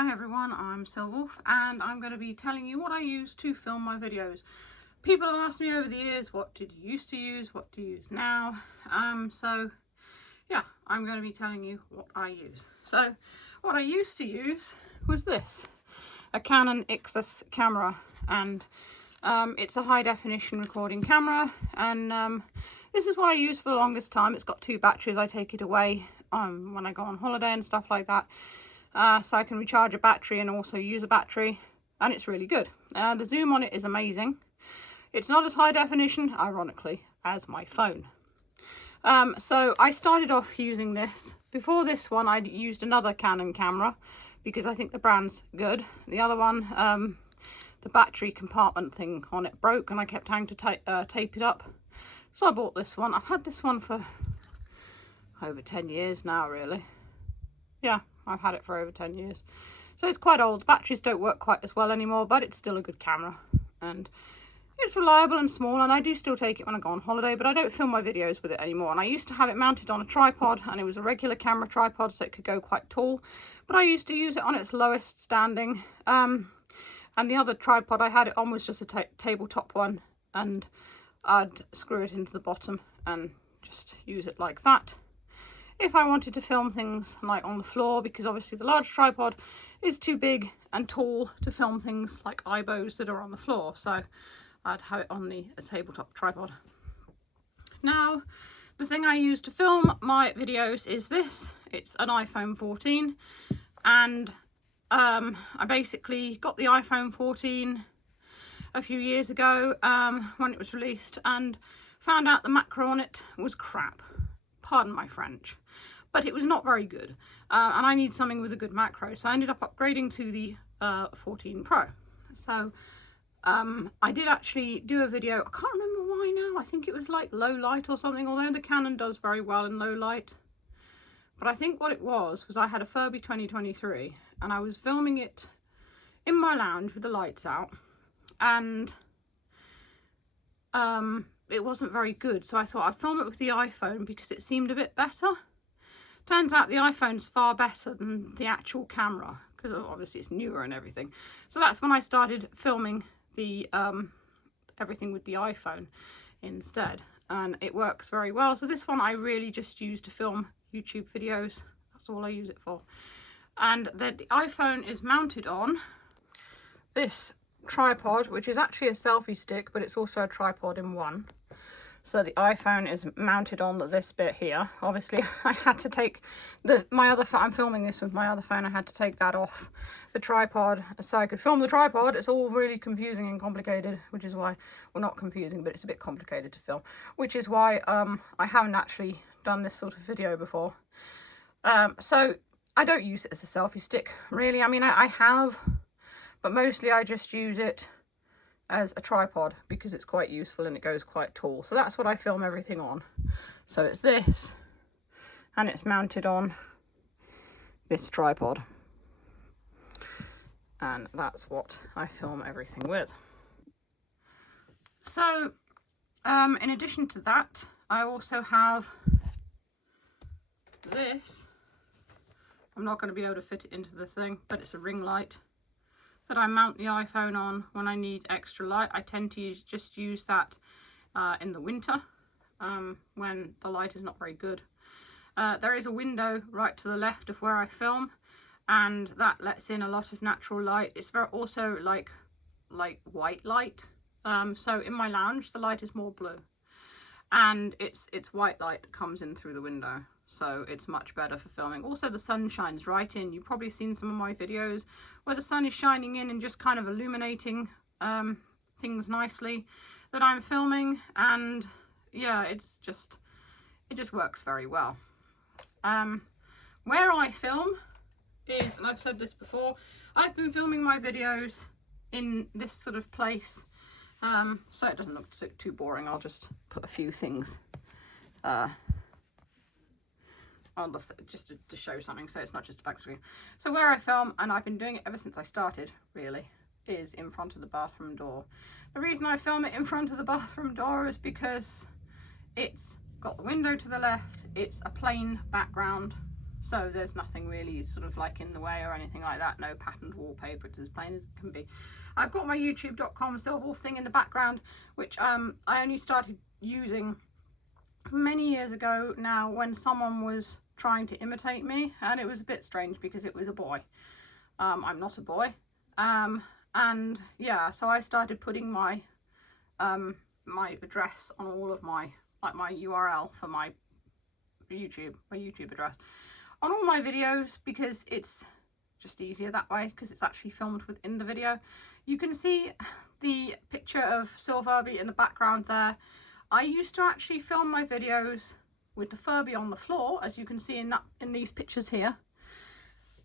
Hi everyone, I'm Sylwolf and I'm going to be telling you what I use to film my videos. People have asked me over the years, what did you used to use, what do you use now? So yeah, I'm going to be telling you what I use. So what I used to use was this, a Canon Ixus camera, and it's a high definition recording camera, and this is what I use for the longest time. It's got two batteries. I take it away when I go on holiday and stuff like that. So I can recharge a battery and also use a battery, and it's really good. The zoom on it is amazing. It's not as high definition, ironically, as my phone. So I started off using this. Before this one, I'd used another Canon camera because I think the brand's good. The other one, the battery compartment thing on it broke and I kept having to tape it up. So I bought this one. I've had this one for over 10 years now, really. Yeah, I've had it for over 10 years. So it's quite old. Batteries don't work quite as well anymore, but it's still a good camera. And it's reliable and small, and I do still take it when I go on holiday, but I don't film my videos with it anymore. And I used to have it mounted on a tripod, and it was a regular camera tripod, so it could go quite tall. But I used to use it on its lowest standing. And the other tripod I had it on was just a tabletop one, and I'd screw it into the bottom and just use it like that if I wanted to film things like on the floor, because obviously the large tripod is too big and tall to film things like eyebows that are on the floor. So I'd have it on a tabletop tripod. Now, the thing I use to film my videos is this. It's an iPhone 14, and I basically got the iPhone 14 a few years ago when it was released, and found out the macro on it was crap. Pardon my French, but it was not very good, and I need something with a good macro, so I ended up upgrading to the 14 Pro. So I did actually do a video, I can't remember why now, I think it was like low light or something, although the Canon does very well in low light. But I think what it was I had a Furby 2023 and I was filming it in my lounge with the lights out, and it wasn't very good, so I thought I'd film it with the iPhone because it seemed a bit better. Turns out the iPhone's far better than the actual camera, because obviously it's newer and everything. So that's when I started filming the everything with the iPhone instead, and it works very well. So this one I really just use to film YouTube videos. That's all I use it for. And the iPhone is mounted on this tripod, which is actually a selfie stick, but it's also a tripod in one. So the iPhone is mounted on this bit here. Obviously I had to take my other phone, I'm filming this with my other phone, I had to take that off the tripod so I could film the tripod. It's all really confusing and complicated, which is why, well, not confusing, but it's a bit complicated to film, which is why I haven't actually done this sort of video before. So I don't use it as a selfie stick, really. I mean, I have, but mostly I just use it as a tripod because it's quite useful and it goes quite tall. So that's what I film everything on. So it's this, and it's mounted on this tripod, and that's what I film everything with. So in addition to that, I also have this. I'm not going to be able to fit it into the thing, but it's a ring light that I mount the iPhone on when I need extra light. I tend to just use that in the winter when the light is not very good. There is a window right to the left of where I film, and that lets in a lot of natural light. It's also like white light. So in my lounge the light is more blue, and it's white light that comes in through the window. So it's much better for filming. Also, the sun shines right in. You've probably seen some of my videos where the sun is shining in and just kind of illuminating things nicely that I'm filming. And yeah, it just works very well. Where I film is, and I've said this before, I've been filming my videos in this sort of place. So it doesn't look too boring. I'll just put a few things just to show something, so it's not just a back screen. So where I film, and I've been doing it ever since I started, really, is in front of the bathroom door. The reason I film it in front of the bathroom door is because it's got the window to the left, it's a plain background, so there's nothing really sort of like in the way or anything like that. No patterned wallpaper, it's as plain as it can be. I've got my youtube.com Silverwolf thing in the background, which I only started using many years ago now when someone was trying to imitate me, and it was a bit strange because it was a boy. I'm not a boy. And yeah, so I started putting my my address on all of my, like my URL for my YouTube address on all my videos, because it's just easier that way, because it's actually filmed within the video. You can see the picture of Silverby in the background there. I used to actually film my videos with the Furby on the floor, as you can see in these pictures here,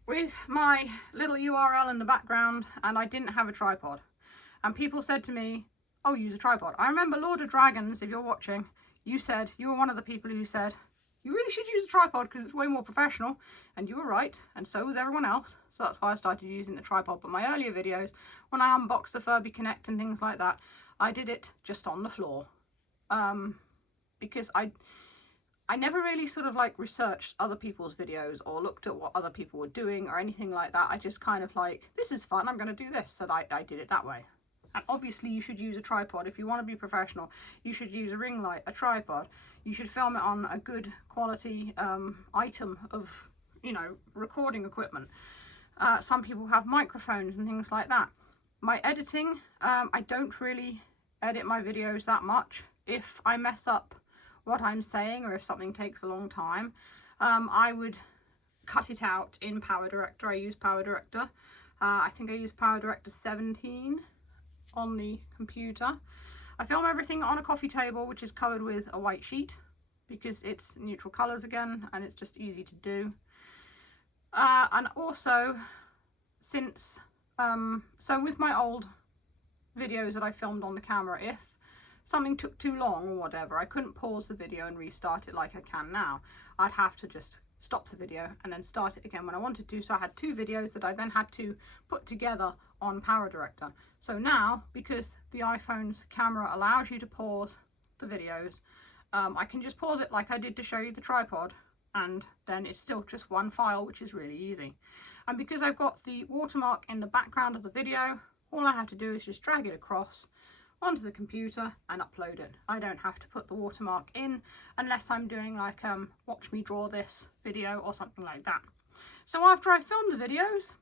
with my little URL in the background, and I didn't have a tripod. And people said to me, oh, use a tripod. I remember Lord of Dragons, if you're watching, you were one of the people who said, you really should use a tripod because it's way more professional, and you were right, and so was everyone else. So that's why I started using the tripod. But my earlier videos, when I unboxed the Furby Connect and things like that, I did it just on the floor. Because I never really sort of like researched other people's videos or looked at what other people were doing or anything like that. I just kind of like, this is fun, I'm going to do this. So I did it that way. And obviously you should use a tripod. If you want to be professional, you should use a ring light, a tripod. You should film it on a good quality item of, you know, recording equipment. Some people have microphones and things like that. My editing, I don't really edit my videos that much. If I mess up what I'm saying, or if something takes a long time, I would cut it out in PowerDirector. I use PowerDirector. I think I use PowerDirector 17 on the computer. I film everything on a coffee table, which is covered with a white sheet, because it's neutral colours again, and it's just easy to do. And also, since so with my old videos that I filmed on the camera, if something took too long or whatever, I couldn't pause the video and restart it like I can now. I'd have to just stop the video and then start it again when I wanted to. So I had two videos that I then had to put together on PowerDirector. So now, because the iPhone's camera allows you to pause the videos, I can just pause it like I did to show you the tripod, and then it's still just one file, which is really easy. And because I've got the watermark in the background of the video, all I have to do is just drag it across onto the computer and upload it. I don't have to put the watermark in unless I'm doing like watch me draw this video or something like that. So after I film the videos,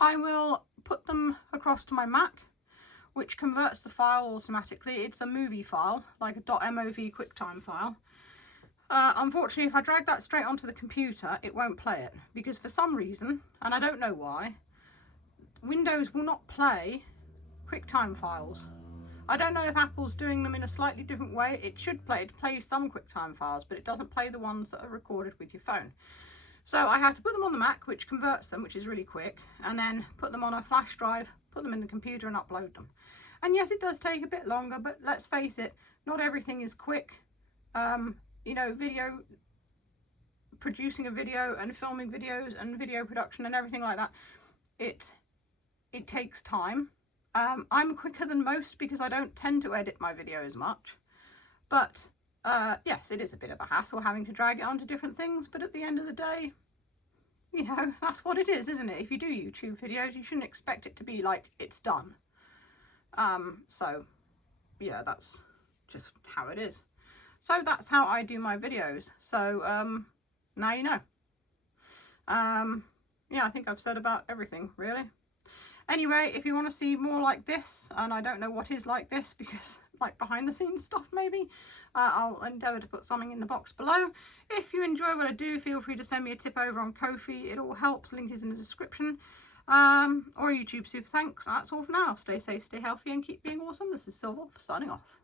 I will put them across to my Mac, which converts the file automatically. It's a movie file, like a .mov QuickTime file. Unfortunately, if I drag that straight onto the computer, it won't play it, because for some reason, and I don't know why, Windows will not play QuickTime files. I don't know if Apple's doing them in a slightly different way. It should play, it plays some QuickTime files, but it doesn't play the ones that are recorded with your phone. So I have to put them on the Mac, which converts them, which is really quick, and then put them on a flash drive, put them in the computer and upload them. And yes, it does take a bit longer, but let's face it, not everything is quick. You know, producing a video and filming videos and video production and everything like that, it takes time. I'm quicker than most because I don't tend to edit my videos much, but yes, it is a bit of a hassle having to drag it onto different things, but at the end of the day, you know, that's what it is, isn't it? If you do YouTube videos, you shouldn't expect it to be like it's done. So yeah, that's just how it is. So that's how I do my videos. So now you know. Yeah, I think I've said about everything, really. Anyway, if you want to see more like this, and I don't know what is like this, because like behind the scenes stuff maybe, I'll endeavour to put something in the box below. If you enjoy what I do, feel free to send me a tip over on Ko-fi. It all helps, link is in the description. Or YouTube super thanks. That's all for now. Stay safe, stay healthy, and keep being awesome. This is Silverwolf signing off.